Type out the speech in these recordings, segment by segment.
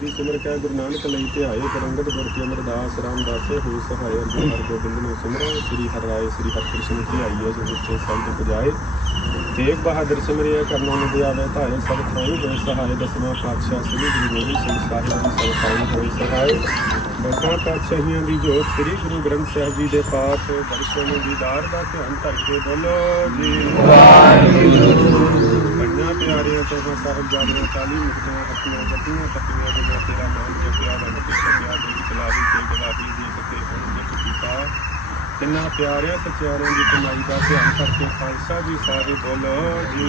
ਜੀ, ਸਿਮਰ ਕੈ ਗੁਰੂ ਨਾਨਕ ਲਈ ਧਿਆਏ ਕਰੰਗਤ ਗੁਰ ਕੀ ਅਮਰਦਾਸ, ਰਾਮਦਾਸੇ ਹੋਈ ਸਹਾਇ ਅਰਜੁਨ ਹਰ ਗੋਬਿੰਦ ਨੂੰ ਸਿਮਰੋ। ਸ੍ਰੀ ਹਰਿ ਰਾਏ, ਸ੍ਰੀ ਹਰਕ੍ਰਿਸ਼ਨ ਧਿਆਈ ਹੈ ਜੋ ਵਿਚੇ ਸੰਤ ਪੁਜਾਏ। ਤੇਗ ਬਹਾਦਰ ਸਿਮਰਿਆ ਕਰਨੋ ਨੂੰ ਆਵੇ ਧਾਰੇ ਸਭ ਥਾਈ ਹੋਏ ਸਹਾਇ ਦਸਵਾਂ ਪਾਤਸ਼ਾਹ ਸ੍ਰੀ ਗੁਰੂ ਗੋਬਿੰਦ ਸਿੰਘ ਸਾਹਿਬ ਦੀ ਸਭ ਥਾਈ ਹੋਏ ਸਹਾਇ ਦਸਾਂ ਪਾਤਸ਼ਾਹੀਆਂ ਦੀ ਜੋਤ ਸ੍ਰੀ ਗੁਰੂ ਗ੍ਰੰਥ ਸਾਹਿਬ ਜੀ ਦੇ ਪਾਠ, ਦਰਸ਼ਨ ਦੀਦਾਰ ਦਾ ਧਿਆਨ ਧਰ ਕੇ ਬੋਲੋ ਜੀ। ਪੰਜਾਂ ਪਿਆਰਿਆਂ ਤੋਂ ਮੈਂ ਸਾਹਿਬ ਜਾਦਰਾਂ ਚਾਲੀ ਮੁਕਤਿਆਂ ਆਪਣੀਆਂ ਜੱਟੀਆਂ ਤੱਕੀਆਂ ਦੇ ਮੈਂ ਤੇਰਾ ਨਾਮ ਜਪਿਆ ਵੰਡ ਕੇ ਸਕਿਆ ਦੇ ਚਲਾਵੀ ਤੇ ਗਵਾਹੀ ਦੀ ਤੇ ਉਹਨੂੰ ਜਪ ਕੀਤਾ। ਤਿੰਨਾਂ ਪਿਆਰਿਆਂ ਸਚਿਆਰਿਆਂ ਦੀ ਕਮਾਈ ਦਾ ਧਿਆਨ ਕਰਕੇ ਖਾਲਸਾ ਜੀ ਸਾਰੇ ਬੋਲੋ ਜੀ।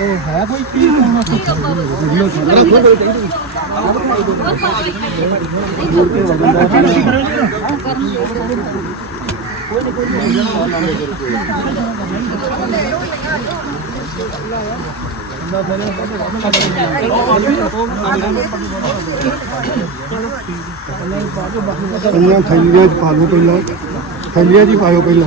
ਉਹ ਹੈ ਕੋਈ ਕੀ ਹੋਣਾ ਵੀਡੀਓ ਸਾਰਾ ਖੋਲ ਕੰਨਾਂ ਥੈਲੀਆਂ ਚ ਪਾ ਲਓ ਪਹਿਲਾਂ। ਥੈਲੀਆਂ ਜੀ ਪਾਇਓ ਪਹਿਲਾਂ।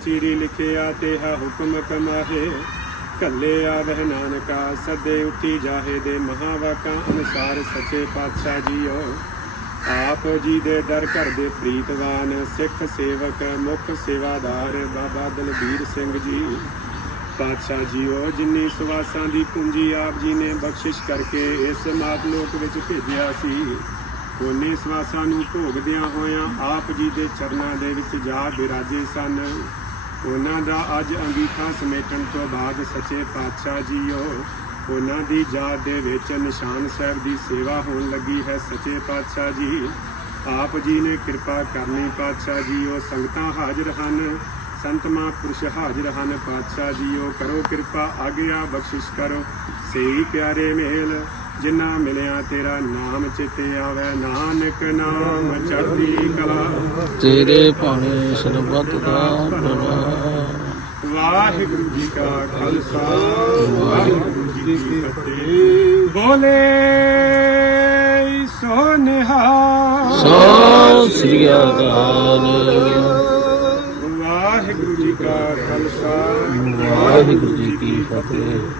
ਜਿਹਾ ਚੀਰੀ ਲਿਖਿਆ ਤੇਹਾ ਹੁਕਮ ਕਮਾਹੇ। ਕੱਲੇ ਆਵਹਿ ਨਾਨਕਾ, ਸਦੇ ਉਠੀ ਜਾਹੇ ਦੇ ਮਹਾਵਾਕਾਂ, ਅਨੁਸਾਰ ਸੱਚੇ ਪਾਤਸ਼ਾਹ ਜੀਓ। ਆਪ ਜੀ ਦੇ ਦਰ ਘਰ ਦੇ ਪ੍ਰੀਤਵਾਨ, ਸਿੱਖ ਸੇਵਕ, ਮੁੱਖ ਸੇਵਾਦਾਰ ਬਾਬਾ ਦਲਬੀਰ ਸਿੰਘ ਜੀ। ਪਾਤਸ਼ਾਹ ਜੀਓ, ਜਿੰਨੀ ਸਵਾਸਾਂ ਦੀ ਪੂੰਜੀ ਆਪ ਜੀ ਨੇ ਬਖਸ਼ਿਸ਼ ਕਰਕੇ ਇਸ ਮਾਤ ਲੋਕ ਵਿੱਚ ਭੇਜਿਆ ਸੀ। ਉਨੀ ਸਵਾਸਾਂ ਨੂੰ ਭੋਗਦਿਆਂ ਹੋਇਆਂ ਆਪ ਜੀ ਦੇ ਚਰਨਾਂ ਦੇ ਵਿੱਚ ਜਾ ਬਿਰਾਜੇ ਸਨ। ਉਹਨਾਂ ਦਾ ਅੱਜ ਅੰਗੀਠਾ ਸਮੇਟਣ ਤੋਂ ਬਾਅਦ ਸੱਚੇ ਪਾਤਸ਼ਾਹ ਜੀਓ ਉਹਨਾਂ ਦੀ ਯਾਦ ਦੇ ਵਿੱਚ ਨਿਸ਼ਾਨ ਸਾਹਿਬ ਦੀ ਸੇਵਾ ਹੋਣ ਲੱਗੀ ਹੈ। ਸੱਚੇ ਪਾਤਸ਼ਾਹ ਜੀ, ਆਪ ਜੀ ਨੇ ਕਿਰਪਾ ਕਰਨੀ ਪਾਤਸ਼ਾਹ ਜੀ, ਉਹ ਸੰਗਤਾਂ ਹਾਜ਼ਰ ਹਨ, ਸੰਤ ਮਹਾਂਪੁਰਸ਼ ਹਾਜ਼ਰ ਹਨ। ਪਾਤਸ਼ਾਹ ਜੀਓ ਕਰੋ ਕਿਰਪਾ, ਆਗਿਆ ਬਖਸ਼ਿਸ਼ ਕਰੋ। ਸਹੀ ਪਿਆਰੇ ਮੇਲ ਜਿਨ੍ਹਾਂ ਮਿਲਿਆ ਤੇਰਾ ਨਾਮ ਚਿਤੇ ਆਵੇ ਨਾਨਕ ਨਾਮ ਚੜ੍ਹਦੀ ਕਲਾ। ਤੇਰੇ ਭਾਣੇ ਸਰਬੱਤ ਦਾ ਭਲਾ। ਵਾਹਿਗੁਰੂ ਜੀ ਕਾ ਖਾਲਸਾ ਵਾਹਿਗੁਰੂ ਜੀ ਕੀ ਫਤਿਹ। ਬੋਲੇ ਸੋ ਨਿਹਾਲ ਸਤਿ ਸ੍ਰੀ ਅਕਾਲ। ਵਾਹਿਗੁਰੂ ਜੀ ਕਾ ਖਾਲਸਾ ਵਾਹਿਗੁਰੂ ਜੀ ਕੀ ਫਤਿਹ।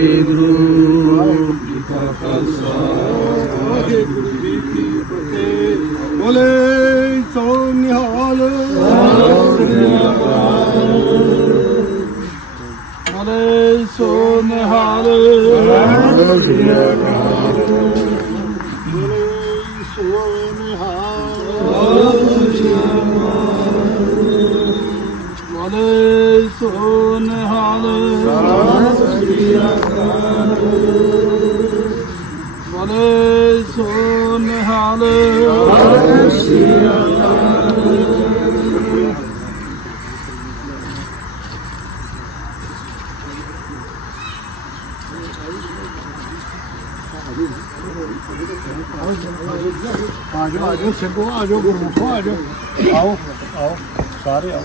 ਵਾਹਿਗੁਰੂ जो सिंधु आ जाओ गुरमुखो आ जाओ आओ आओ सारे आओ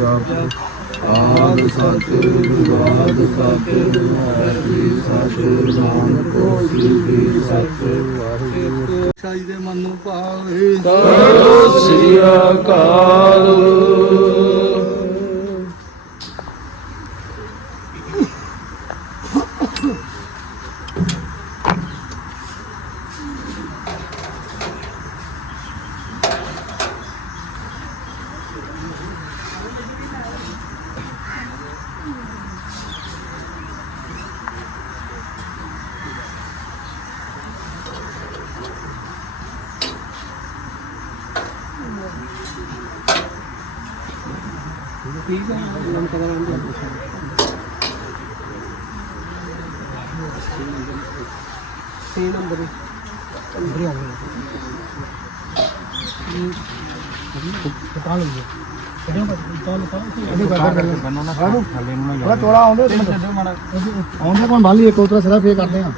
ਲਓ ਆਦ ਸਤ ਜੁਗਾਦ ਸਤ ਹਰੀ ਸਤ ਨਾਨਕ ਹੋਸੀ ਵੀ ਸਾਈ ਦੇ ਮਨ ਨੂੰ ਭਾਵੇ। ਸਤਿ ਸ੍ਰੀ ਅਕਾਲ। छः नंबर पंद्रह थोड़ा आउंदे कौन बाली एक उतरा सिर्फ़ ये करते हैं।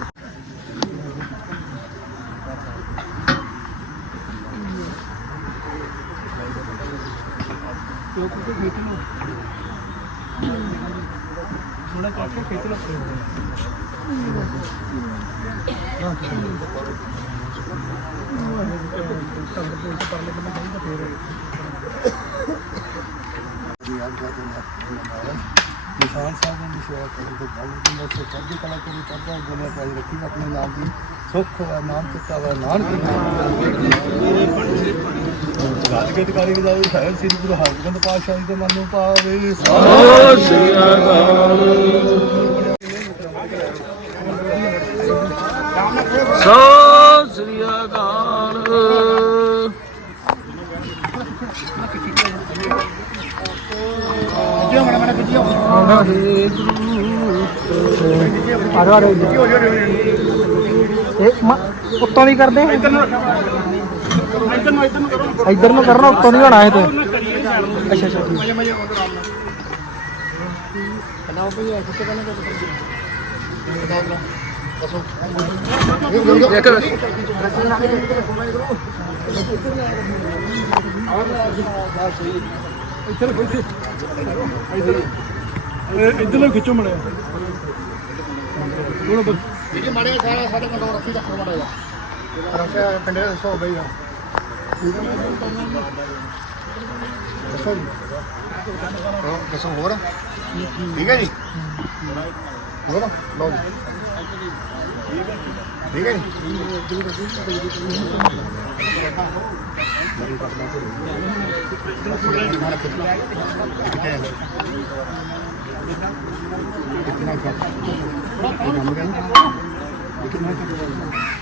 ਸਿਰਾ ਫੇਰ ਕਰਦੇ ਆ ਨਿਸ਼ਾਨ ਸਾਹਿਬ ਦੀ ਸੇਵਾ ਕਰੀ ਤੇ ਗੱਲ ਦੀ ਮੋਸੇ ਚੜ੍ਹਦੀ ਕਲਾ ਕਰੀ, ਚੜ੍ਹਦਾ ਗੁਨੇ ਪਾਈ ਰੱਖੀ, ਆਪਣੇ ਨਾਮ ਦੀ। ਸੁੱਖ ਹੋਵੇ ਨਾਮ ਚਿੱਤਾ ਹੋਵੇ ਨਾਨਕ ਰਾਜਗਤਕਾਰੀ ਵੀ ਜਾਵੇ ਸਾਹਿਬ ਸ੍ਰੀ ਗੁਰੂ ਹਰਗੋਬਿੰਦ ਪਾਤਸ਼ਾਹ ਜੀ ਦੇ ਮਨ ਨੂੰ ਪਾਵੇ ਸਤਿ ਸ੍ਰੀ ਅਕਾਲ। ਸਤਿ ਸ੍ਰੀ ਅਕਾਲ ਜਿਉ ਜਿਉ ਦੀ ਇੱਧਰ ਨੂੰ ਇੱਧਰ ਨੂੰ ਇੱਧਰ ਨੂੰ ਕਰੋ। ਇੱਧਰ ਨੂੰ ਕਰਨਾ ਉੱਤੋਂ ਨਹੀਂ ਹੋਣਾ ਇਹ ਤੇ। ਅੱਛਾ ਅੱਛਾ ਦੱਸੋ ਇੱਧਰ ਬੈਠੇ ਇੱਧਰ ਨੂੰ ਖਿੱਚੋ ਮੜਿਆ ਥੋੜਾ ਬਸ ਮਾੜੇ ਸਾਰਾ ਸਾਡੇ ਕੋਲ ਰੱਖੀ ਰੱਖੋ ਮੜਿਆ ਰੱਖਿਆ ਪਿੰਡੇ ਦੱਸੋ ਬਈ ਦੱਸੋ ਜੀ। ਹਾਂ, ਦੱਸੋ ਹੋਰ। ਠੀਕ ਹੈ ਜੀ? ਹੋਰ ਲਓ ਜੀ। ਠੀਕ ਹੈ ਜੀ? ਕਿੰਨਾ ਚੱਕ ਇਹ ਕੰਮ ਕਰਨਾ ਕਿੰਨਾ ਚੱਕ